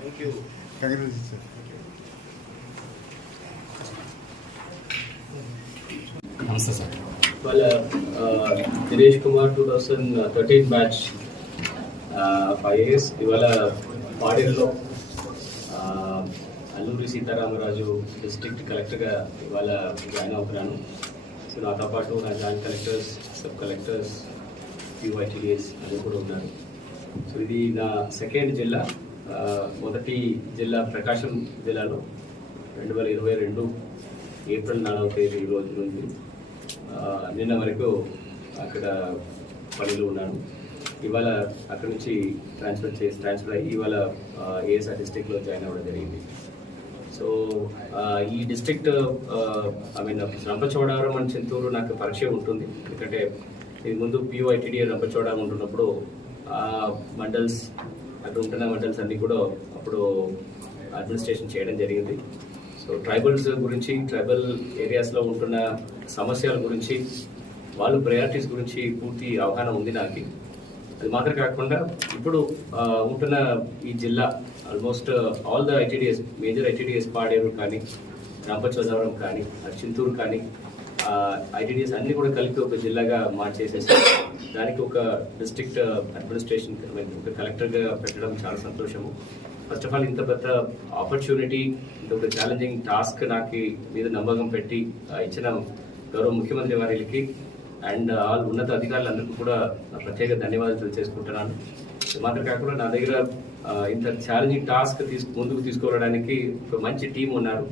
Thank you. Congratulations. నమస్తే sir వాళ్ళ Dinesh Kumar two thousand thirteen batch five years ఇవాళ పాడేరులో అల్లూరి సీతారామరాజు డిస్ట్రిక్ట్ కలెక్టర్గా ఇవాళ జాయిన్ అవుతున్నాను. సో నాతో పాటు నా joint collectors sub collectors UITS అది కూడా ఉన్నారు. సో ఇది నా సెకండ్ జిల్లా. మొదటి జిల్లా ప్రకాశం జిల్లాలో రెండు వేల ఇరవై రెండు ఏప్రిల్ నాలుగవ తేదీ రోజు నుండి నిన్న వరకు అక్కడ పనిలో ఉన్నాను. ఇవాళ అక్కడ నుంచి ట్రాన్స్ఫర్ చేసి ట్రాన్స్ఫర్ అయ్యి ఇవాళ ఏఎస్ఆర్ డిస్టిక్లో జాయిన్ అవ్వడం జరిగింది. సో ఈ డిస్ట్రిక్ట్ ఐ మీన్ రంపచోడవరం అని చింతూరు నాకు పరిచయం ఉంటుంది. ఎందుకంటే ఇది ముందు పిఓఐటిడి రంపచోడవరం ఉంటున్నప్పుడు ఆ మండల్స్ అక్కడ ఉంటున్న మండల్స్ అన్నీ కూడా అప్పుడు అడ్మినిస్ట్రేషన్ చేయడం జరిగింది. సో ట్రైబల్స్ గురించి ట్రైబల్ ఏరియాస్లో ఉంటున్న సమస్యల గురించి వాళ్ళు ప్రయారిటీస్ గురించి పూర్తి అవగాహన ఉంది నాకు. అది మాత్రం కాకుండా ఇప్పుడు ఉంటున్న ఈ జిల్లా almost all the ITDS major ITDS Paderu కానీ రంపచోదవరం కానీ చింతూరు కానీ ఐటీడీఎస్ అన్ని కూడా కలిపి ఒక జిల్లాగా మార్చేసేసి దానికి ఒక డిస్ట్రిక్ట్ అడ్మినిస్ట్రేషన్ ఒక కలెక్టర్గా పెట్టడం చాలా సంతోషము. ఫస్ట్ ఆఫ్ ఆల్ ఇంత పెద్ద ఆపర్చునిటీ ఇంత ఒక ఛాలెంజింగ్ టాస్క్ నాకు మీద నమ్మకం పెట్టి ఇచ్చిన గౌరవ ముఖ్యమంత్రి వారికి అండ్ ఆల్ ఉన్నత అధికారులందరికీ కూడా ప్రత్యేక ధన్యవాదాలు తెలియజేసుకుంటున్నాను. మాత్రం కాకుండా నా దగ్గర ఇంత ఛాలెంజింగ్ టాస్క్ తీసుకు ముందుకు తీసుకువెళ్ళడానికి ఒక మంచి టీం ఉన్నారు.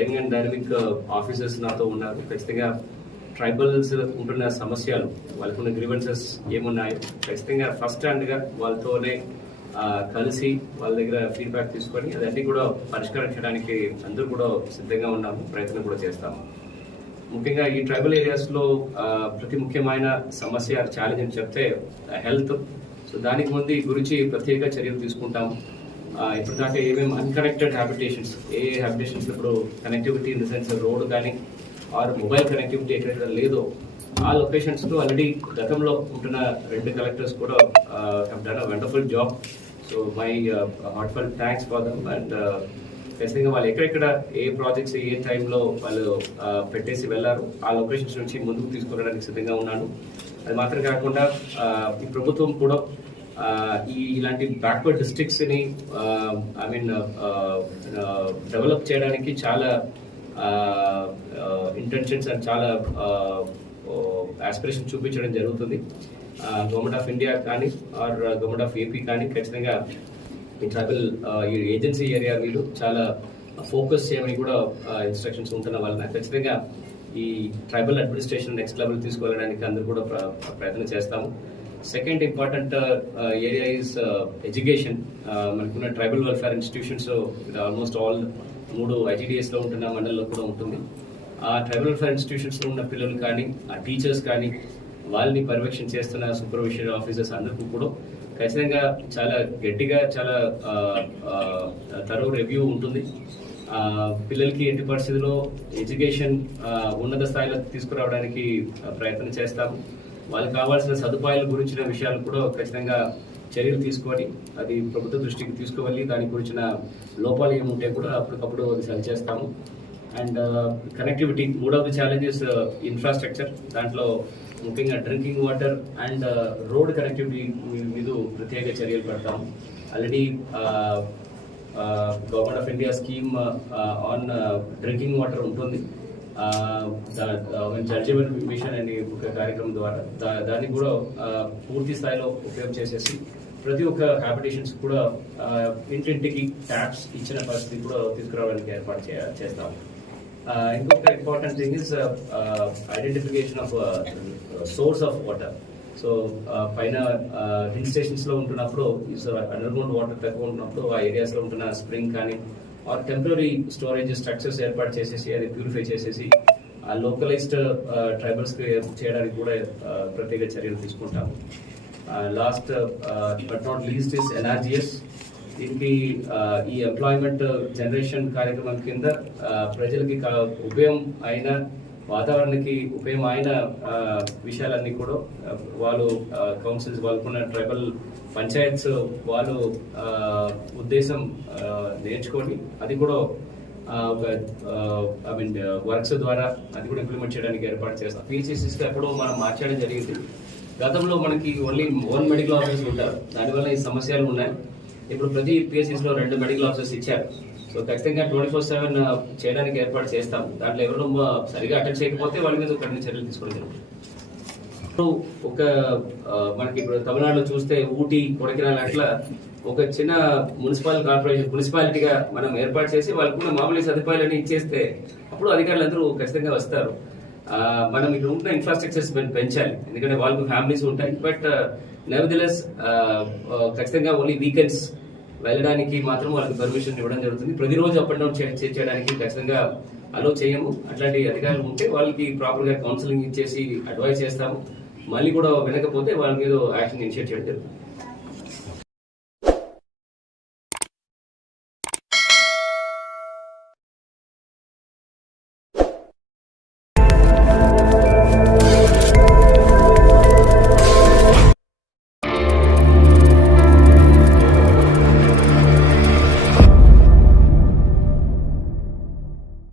యంగ్ అండ్ డైనమిక్ ఆఫీసర్స్ నాతో ఉన్నారు. ఖచ్చితంగా ట్రైబల్స్ ఉంటున్న సమస్యలు వాళ్ళకున్న గ్రీవెన్సెస్ ఏమున్నాయో? ఖచ్చితంగా ఫస్ట్ హ్యాండ్గా వాళ్ళతోనే కలిసి వాళ్ళ దగ్గర ఫీడ్బ్యాక్ తీసుకొని అదన్నీ కూడా పరిష్కరించడానికి అందరూ కూడా సిద్ధంగా ఉన్నాము ప్రయత్నం కూడా చేస్తాము. ముఖ్యంగా ఈ ట్రైబల్ ఏరియాస్లో ప్రతి ముఖ్యమైన సమస్య ఛాలెంజ్ అని చెప్తే హెల్త్ సో దానికి ముందు ఈ గురించి ప్రత్యేక చర్యలు తీసుకుంటాము. ఇప్పటిదాకా ఏమేమి అన్కనెక్టెడ్ హ్యాబిటేషన్స్ ఏ హ్యాబిటేషన్స్ ఇప్పుడు connectivity in the sense road కానీ ఆర్ మొబైల్ కనెక్టివిటీ ఎక్కడెక్కడ లేదో ఆ లొకేషన్స్లో ఆల్రెడీ గతంలో ఉంటున్న రెండు కలెక్టర్స్ కూడా have done a wonderful job so my heartful thanks for them and ఖచ్చితంగా వాళ్ళు ఎక్కడెక్కడ ఏ ప్రాజెక్ట్స్ ఏ టైంలో వాళ్ళు పెట్టేసి వెళ్ళారు ఆ లొకేషన్స్ నుంచి ముందుకు తీసుకురావడానికి సిద్ధంగా ఉన్నాను. అది మాత్రం కాకుండా ఈ ప్రభుత్వం కూడా ఈ ఇలాంటి బ్యాక్వర్డ్ డిస్ట్రిక్ట్స్ని ఐ మీన్ డెవలప్ చేయడానికి చాలా ఇంటెన్షన్స్ అండ్ చాలా ఆస్పిరేషన్ చూపించడం జరుగుతుంది. గవర్నమెంట్ ఆఫ్ ఇండియా కానీ ఆర్ గవర్నమెంట్ ఆఫ్ ఏపీ కానీ ఖచ్చితంగా Uh, ఈ ట్రైబల్ ఈ ఏజెన్సీ ఏరియా మీరు చాలా ఫోకస్ చేయమని కూడా uh, ఇన్స్ట్రక్షన్స్ ఉంటున్న వలన ఖచ్చితంగా ఈ ట్రైబల్ అడ్మినిస్ట్రేషన్ నెక్స్ట్ లెవెల్ తీసుకువెళ్ళడానికి అందరూ కూడా ప్ర- ప్రయత్నం చేస్తాము. Second important area is education మనకున్న tribal welfare institutions almost all మూడు ఐటీడీఎస్లో ఉంటున్న మండలిలో కూడా ఉంటుంది. ఆ ట్రైబల్ వెల్ఫేర్ ఇన్స్టిట్యూషన్స్లో ఉన్న పిల్లలు కానీ ఆ టీచర్స్ కానీ వాళ్ళని పర్యవేక్షణ చేస్తున్న సూపర్విజన్ ఆఫీసర్స్ అందరికీ కూడా ఖచ్చితంగా చాలా గట్టిగా చాలా తరో రివ్యూ ఉంటుంది. పిల్లలకి ఎట్టి పరిస్థితుల్లో ఎడ్యుకేషన్ ఉన్నత స్థాయిలో తీసుకురావడానికి ప్రయత్నం చేస్తాము. వాళ్ళకి కావాల్సిన సదుపాయాల గురించిన విషయాలు కూడా ఖచ్చితంగా చర్యలు తీసుకొని అది ప్రభుత్వ దృష్టికి తీసుకువెళ్ళి దాని గురించిన లోపాలు ఏముంటే కూడా అప్పటికప్పుడు అది సరి చేస్తాము అండ్ కనెక్టివిటీ మూడవది ఛాలెంజెస్ ఇన్ఫ్రాస్ట్రక్చర్ దాంట్లో ముఖ్యంగా drinking water and road connectivity మీద ప్రత్యేక చర్యలు పెడతాం already government of India scheme on drinking water ఉంటుంది. జడ్జిమెంట్ మిషన్ అనే ఒక కార్యక్రమం ద్వారా దా- దాన్ని కూడా పూర్తి స్థాయిలో ఉపయోగం చేసేసి ప్రతి ఒక్క హ్యాబిటేషన్స్ కూడా ఇంటింటికి ట్యాప్స్ ఇచ్చిన పరిస్థితి కూడా తీసుకురావడానికి ఏర్పాటు చే- చేస్తాము. Uh, ఇంకొక important thing is identification of source of water so పైన uh, హిల్ స్టేషన్స్లో ఉంటున్నప్పుడు అండర్ గ్రౌండ్ వాటర్ తక్కువ ఉంటున్నప్పుడు ఆ ఏరియాస్లో ఉంటున్న స్ప్రింగ్ కానీ ఆర్ టెంపరీ స్టోరేజ్ స్ట్రక్చర్స్ ఏర్పాటు చేసేసి అది ప్యూరిఫై చేసేసి ఆ లోకలైజ్డ్ ట్రైబల్స్కి uh, చేయడానికి కూడా ప్రత్యేక చర్యలు తీసుకుంటాము. Last but not least is NRGS దీనికి uh, ఈ ఎంప్లాయ్మెంట్ జనరేషన్ uh, కార్యక్రమం కింద uh, ప్రజలకి ఉపయోగం అయిన వాతావరణానికి ఉపయోగం అయిన విషయాలన్నీ కూడా వాళ్ళు కౌన్సిల్స్ వాళ్ళకున్న ట్రైబల్ పంచాయత్స్ వాళ్ళు ఉద్దేశం నేర్చుకొని అది కూడా ఒక ఐ మీన్ వర్క్స్ ద్వారా అది కూడా ఇంప్లిమెంట్ చేయడానికి ఏర్పాటు చేస్తాం. పిహెచ్సిస్ ఎప్పుడో మనం మార్చడం జరిగింది. గతంలో మనకి ఓన్లీ ఓన్ మెడికల్ ఆఫీస్ ఉంటారు. దానివల్ల ఈ సమస్యలు ఉన్నాయి. ఇప్పుడు ప్రతి పిహెచ్సిస్ రెండు మెడికల్ ఆఫీసర్స్ ఇచ్చారు. సో ఖచ్చితంగా ట్వంటీ ఫోర్ సెవెన్ చేయడానికి ఏర్పాటు చేస్తాం దాంట్లో ఎవరు సరిగా అటెండ్ చేయకపోతే వాళ్ళ మీద కఠిన చర్యలు తీసుకోవడం ఇప్పుడు ఒక uh, మనకి ఇప్పుడు తమిళనాడులో చూస్తే ఊటీ కొడకినాల్ అట్లా ఒక చిన్న మున్సిపల్ కార్పొరేషన్ మున్సిపాలిటీగా మనం ఏర్పాటు చేసి వాళ్ళకు ఉన్న మామూలు సదుపాయాలన్నీ ఇచ్చేస్తే అప్పుడు అధికారులందరూ ఖచ్చితంగా వస్తారు. మనం ఇక్కడ ఉంటున్న ఇన్ఫ్రాస్ట్రక్చర్స్ పెంచాలి. ఎందుకంటే వాళ్ళకు ఫ్యామిలీస్ ఉంటాయి. బట్ నెవదిలెస్ uh, ఖచ్చితంగా ఓన్లీ వీకెండ్స్ వెళ్ళడానికి మాత్రం వాళ్ళకి పర్మిషన్ ఇవ్వడం జరుగుతుంది. ప్రతిరోజు అప్ అండ్ డౌన్ చేయడానికి ఖచ్చితంగా అలో చేయము. అట్లాంటి అధికారులు ఉంటే వాళ్ళకి ప్రాపర్గా కౌన్సిలింగ్ ఇచ్చేసి అడ్వైస్ చేస్తాము. మళ్ళీ కూడా వినకపోతే వాళ్ళ మీద యాక్షన్ ఇనిషియేట్ చేయడం జరుగుతుంది.